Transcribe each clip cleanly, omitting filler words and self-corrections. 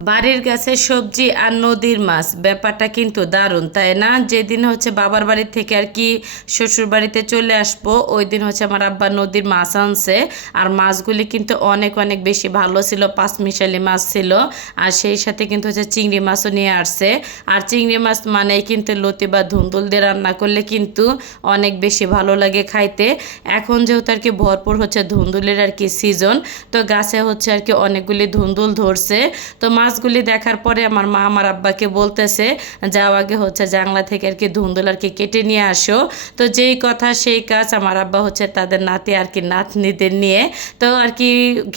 বাড়ির গাছের সবজি আর নদীর মাছ ব্যাপারটা কিন্তু দারুণ, তাই না? যেদিন হচ্ছে বাবার বাড়ি থেকে আর কি শ্বশুর বাড়িতে চলে আসবো, ওই দিন হচ্ছে আমার আব্বা নদীর মাছ আনছে। আর মাছগুলি কিন্তু অনেক অনেক বেশি ভালো ছিল, পাঁচমিশালি মাছ ছিল। আর সেই সাথে কিন্তু হচ্ছে চিংড়ি মাছও নিয়ে আসছে। আর চিংড়ি মাছ মানেই কিন্তু লতি বা ধুন্দুল দিয়ে রান্না করলে কিন্তু অনেক বেশি ভালো লাগে খাইতে। এখন যেহেতু আর কি ভরপুর হচ্ছে ধুন্দুলের আর কি সিজন, তো গাছে হচ্ছে আর কি অনেকগুলি ধুন্দুল ধরছে। তো মাছগুলি দেখার পরে আমার মা আমার আব্বাকে বলতেছে, যাও আগে হচ্ছে জাংলা থেকে আর কি ধুন্দুল আর কি কেটে নিয়ে আসো। তো যেই কথা সেই কাজ, আমার আব্বা হচ্ছে তাদের নাতি আর কি নাতনিদের নিয়ে তো আর কি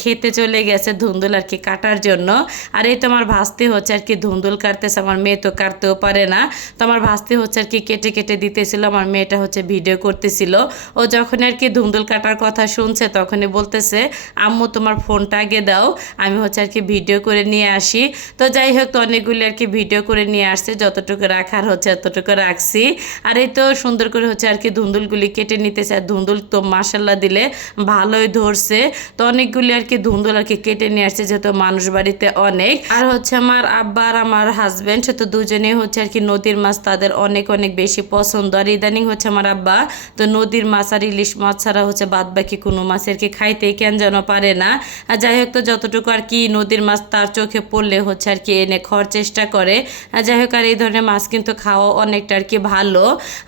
খেতে চলে গেছে ধুন্দুল আর কি কাটার জন্য। আর এই তো আমার ভাস্তি হচ্ছে আর কি ধুন্দুল কাটতেছে, আমার মেয়ে তো কাটতেও পারে না। তো আমার ভাস্তি হচ্ছে আর কি কেটে কেটে দিতেছিল, আমার মেয়েটা হচ্ছে ভিডিও করতেছিল। ও যখন আর কি ধুন্দুল কাটার কথা শুনছে তখনই বলতেছে, আম্মু তোমার ফোনটা আগে দাও, আমি হচ্ছে আর কি ভিডিও করে নিয়ে আসি। তো যাই হোক, তো অনেকগুলি আর কি ভিডিও করে নিয়ে আসছে, যতটুকু রাখার হচ্ছে ততটুকু রাখছি। আর এই তো সুন্দর করে হচ্ছে আর কি ধুন্দুলগুলি কেটে নিতেছে। আর ধুন্দুল তো মাসাল্লাহ দিলে ভালোই ধরছে। তো অনেকগুলি আর কি ধুন্দুল আর কি কেটে নিয়ে আসছে, যেহেতু মানুষ বাড়িতে অনেক। আর হচ্ছে আমার আব্বা আর আমার হাজব্যান্ড তো দুজনেই হচ্ছে আর কি নদীর মাছ তাদের অনেক অনেক বেশি পছন্দ। আর ইদানিং হচ্ছে আমার আব্বা তো নদীর মাছ আর ইলিশ মাছ ছাড়া হচ্ছে বাদ বাকি কোনো মাছ আর কি খাইতেই কেন যেন পারে না। আর যাই হোক, তো যতটুকু আর কি নদীর মাছ তার চোখে পড়লে হচ্ছে আর কি এনে খাওয়ার চেষ্টা করে। আর যাই হোক, আর এই ধরনের মাছ কিন্তু খাওয়া অনেকটা আর কি ভালো।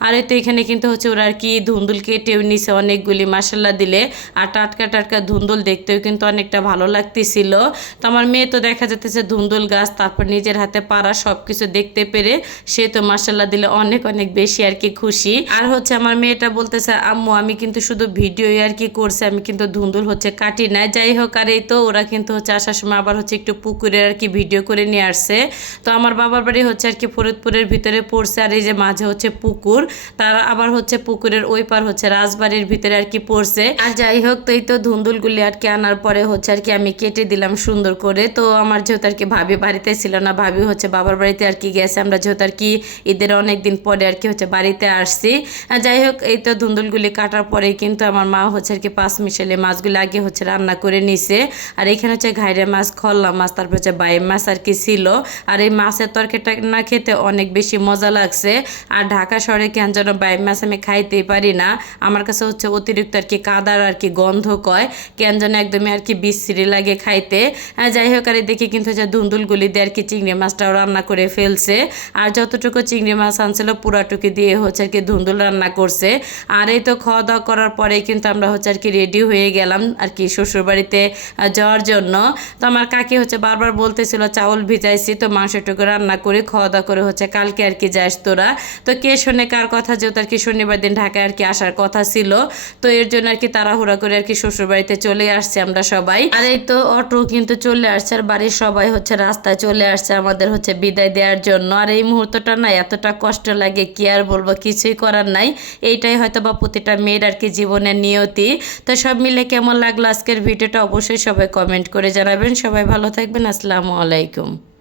আর এই তো এখানে কিন্তু হচ্ছে ওরা আর কি ধুন্দুল কেটেও নিছে অনেকগুলি মাসাল্লা দিলে। আর টাটকা টাটকা ধুন্দুল দেখতেও কিন্তু অনেকটা ভালো লাগতেছিল। তো আমার মেয়ে তো দেখা যাচ্ছে ধুন্দুল গাছ, তারপর নিজের হাতে পারা সব কিছু দেখতে পেরে সে তো মাসাল্লা দিলে অনেক অনেক বেশি আর কি খুশি। আর হচ্ছে আমার মেয়েটা বলতেছে, আম্মু আমি কিন্তু শুধু ভিডিওই আর কি করছি, আমি কিন্তু ধুন্দুল হচ্ছে কাটি নাই। যাই হোক, আর এই তো ওরা কিন্তু হচ্ছে আসার সময় আবার হচ্ছে একটু পুকুরের আর কি ভিডিও করে নিয়ে আসছে। তো আমার বাবার বাড়ি হচ্ছে আর কি ফরিদপুরের ভিতরে পড়ছে, আর এই যে মাঝে হচ্ছে পুকুর, তার আবার হচ্ছে পুকুরের ওই পার হচ্ছে রাজবাড়ির ভিতরে আর কি পড়ছে। আর যাই হোক, তো এই তো ধুন্দুলগুলি আর কি আনার পরে হচ্ছে আর কি আমি কেটে দিলাম সুন্দর করে। তো আমার যেহেতু আর কি ভাবি বাড়িতে ছিল না, ভাবি হচ্ছে বাবার বাড়িতে আর কি গেছে, আমরা যেহেতু আর কি ঈদের অনেক দিন পরে আর কি হচ্ছে বাড়িতে আসছি। আর যাই হোক, এই তো ধুন্দুলগুলি কাটার পরে কিন্তু আমার মা হচ্ছে আর কি পাঁচমিশালি মাছগুলি আগে হচ্ছে রান্না করে নিছে। আর এখানে হচ্ছে ঘাইরে মাছ, খল্লা মাছ, তারপর হচ্ছে বাই মাছ আর কি ছিল। আর এই মাছের তরকারিটা না খেতে অনেক বেশি মজা লাগছে। আর ঢাকা শহরে কেন যেন বাই মাছ আমি খাইতেই পারি না, আমার কাছে হচ্ছে অতিরিক্ত আর কি কাদার আর কি গন্ধ কয়, কেন যেন একদমই আর কি বিশ্রী লাগে খাইতে। যাই হোক, আর দেখি কিন্তু হচ্ছে ধুন্দুলগুলি দিয়ে আর কি চিংড়ি মাছটাও রান্না করে ফেলছে। আর যতটুকু চিংড়ি মাছ আনছিল পুরাটুকু দিয়ে হচ্ছে আর কি ধুন্দুল রান্না করছে। আর এই তো খাওয়া দাওয়া করার পরে কিন্তু আমরা হচ্ছে আর কি রেডি হয়ে গেলাম আর কি শ্বশুরবাড়িতে যাওয়ার জন্য। তো আমার কাকি হচ্ছে বারবার বলতেছিল চাউল ভিজাইছি, তো মাংসটুকু রান্না করে খাওয়া দাওয়া করে হচ্ছে কালকে আর কি যাস তোরা। তো কে শোনে কার কথা, যেহেতু আর কি শনিবার দিন ঢাকায় আর কি আসার কথা ছিল, তো এর জন্য আর কি তাড়াহুড়া করে আর কি শ্বশুরবাড়িতে চলে আসছে আমরা সবাই। আর এই তো অটো কিন্তু চলে আসছে, আর বাড়ির সবাই হচ্ছে রাস্তায় চলে আসছে আমাদের হচ্ছে বিদায় দেওয়ার জন্য। আর এই মুহূর্তটা না এতটা কষ্ট লাগে কি আর বলবো, কিছুই করার নাই। এইটাই হয়তো বা প্রতিটা মেয়ের আর কি জীবনের নিয়তি। তো সব মিলে কেমন লাগলো আজকের ভিডিওটা অবশ্যই সবাই কমেন্ট করে জানাবেন। সবাই ভালো থাকবেন, আসসালামু আলাইকুম।